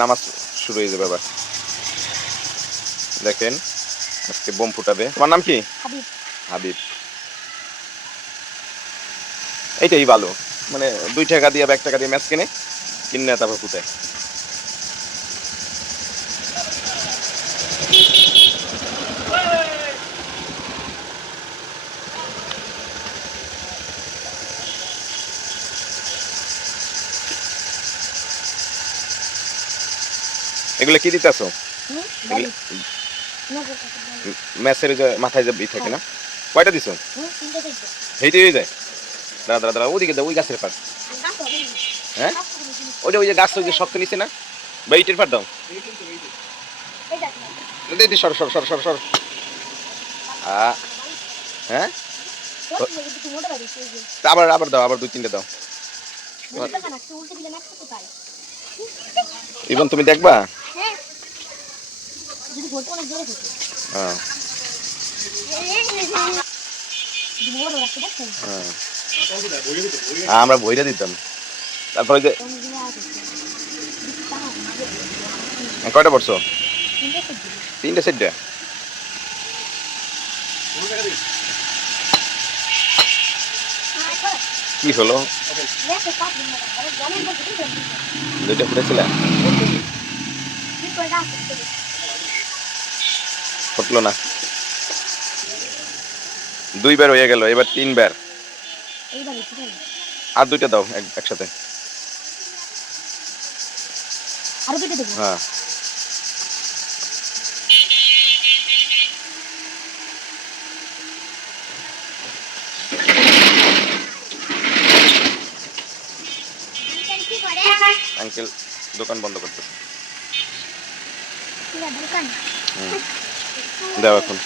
নামাজ শুরু হয়ে যাবে আবার। দেখেন আজকে বোম ফুটাবে। তোমার নাম কি? হাবিব। হাবিব। এইটাই ভালো, মানে 2 টাকা দিয়ে বা 1 টাকা দিয়ে ম্যাচ কিনে তারপর ফুটায়। এগুলো কি দিতেছো? ম্যাচের যে মাথায় যে থাকে না, কয়টা দিছো? হেইতে হয়ে যায়। দাঁড়া দাঁড়া দাঁড়া, ওদিকে দাও, ওই গাছের পাশ। হ্যাঁ, ওই যে গাছ ওই যে শক্ত নিচে না, বা ইটের পার দাও। দিদি সর সর সর সর সর। হ্যাঁ, আবার আবার দাও, আবার 2-3টা দাও। ইবন তুমি দেখবা? হ্যাঁ, আমরা বইটা দিতাম। তারপরে যে কয়টা পড়ছো? 3টে 4টে। কি হলো? 2টা ফুটেছিল, ফুটলো না। 2 বার হয়ে গেল, এবার 3 বার। আর 2টা দাও একসাথে। হ্যাঁ, আঙ্কেল দোকান বন্ধ করতেছে। দাও এখন।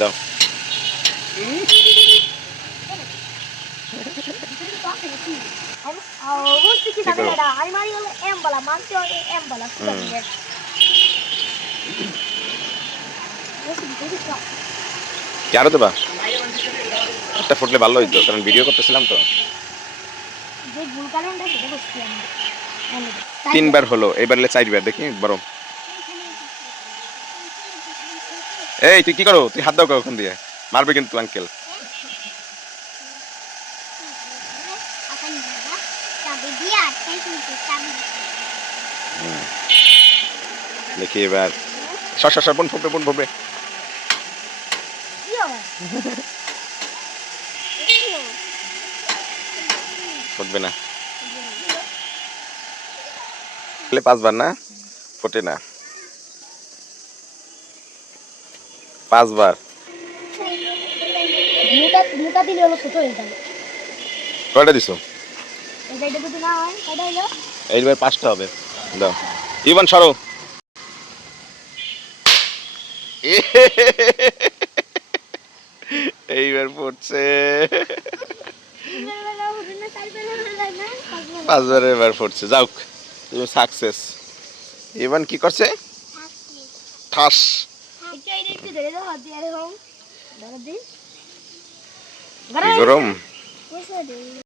দাও। আরো দেবা? একটা ফুটলে ভালো হইতো, কারণ ভিডিও করতেছিলাম তো। 3 বার হলো, এবার 4 বার দেখি বড়। এই তুই কি করো? তুই হাত দাও ওখান দিয়ে, মারবে কিন্তু আঙ্কেল। দেখি এবার সর সর সর, বোন ফুটবে, বোন ফুটবে। ফুটবে না, 5 বার না, ফোটে না 5 বার। কয়টা দিছো? এইবার 5টা হবে। দাও ইভান, সরো। এইবার পড়ছে 5 বার, এবার পড়ছে। যাও, তুমি সাকসেস। ইভান কি করছে? ঠাস। গরম।